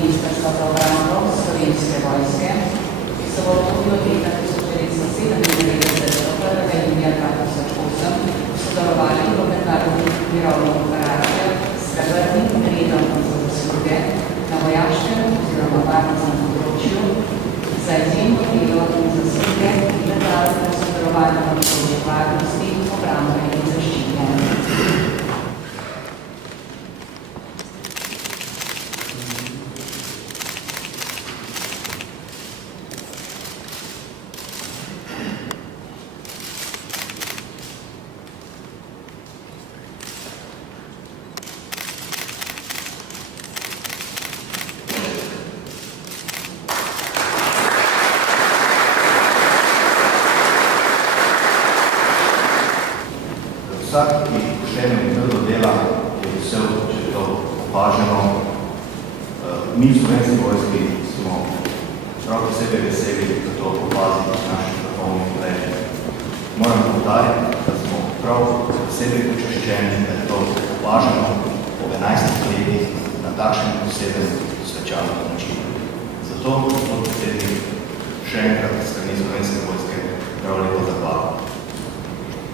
Ministrstva za obrambo Slovenske vojske, ki so v obdobju leta 1997 do 1. junija 2008 sodelovali v mednarodnih mirovnih operacijah s srebrnim redom za zasluge na vojaškem oziroma varnostnem področju, za izjemno delo in zasluge in mednarodno sodelovanje na področju varnosti, obrambe in zaščite. Vsak, ki pošteno in trdo dela, je vesel, če je to opaženo. Mi v Slovenski vojski smo prav posebej veseli, da to opazi naših vrhovnih kolegi. Moram poudariti, da smo prav posebej počaščeni, da je to opaženo po 11 letih na takšen poseben svečanen način. Zato, gospod predsednik, še enkrat strani Slovenske vojske prav lepo zahvala.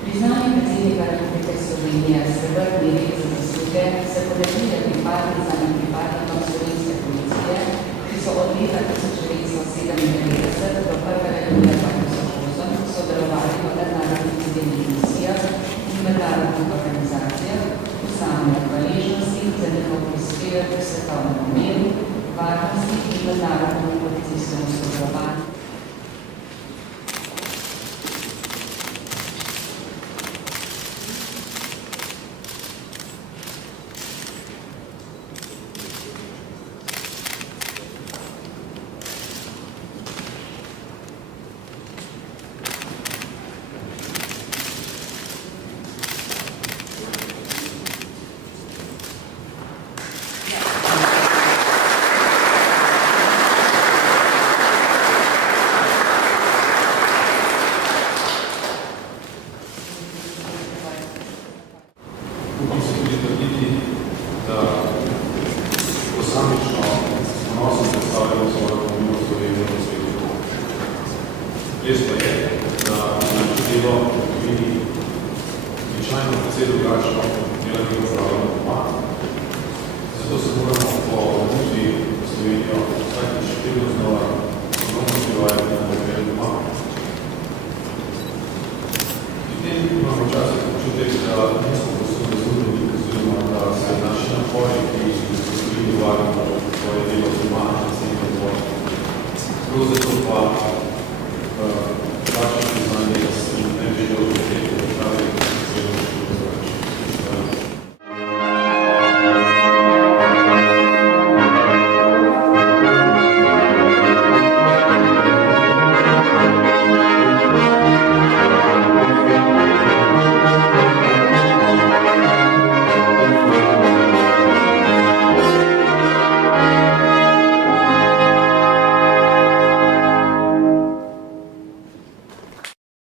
Priznanje predsednika Republike Slovenije srebrni red za zasluge se podeljuje pripadnicam in pripadnikom slovenske policije, ki so od leta 1997 do 1. junija 2008 sodelovali v mednarodnih civilnih misijah in mednarodnih organizacijah v sami hvaležnosti za njihov prispevek k svetovnemu miru, varnosti in mednarodnemu policijskemu sodelovanju. Upam se tudi trditi, da posamično ponosno predstavljamo svojo domovino Slovenijo v svetu. Res pa je, da naše delo v domovini običajno precej drugačno dela ni upravljeno doma. Zato se moramo po vrnitvi v Slovenijo vsakič vedno znova ponovno spjevati na vremenu doma. Pri tem imamo včasih občutek, da nismo oziroma da se naši napori, ki so bili dovarjeni svoje delo doma, ne s tem podvoj. Prav zato pa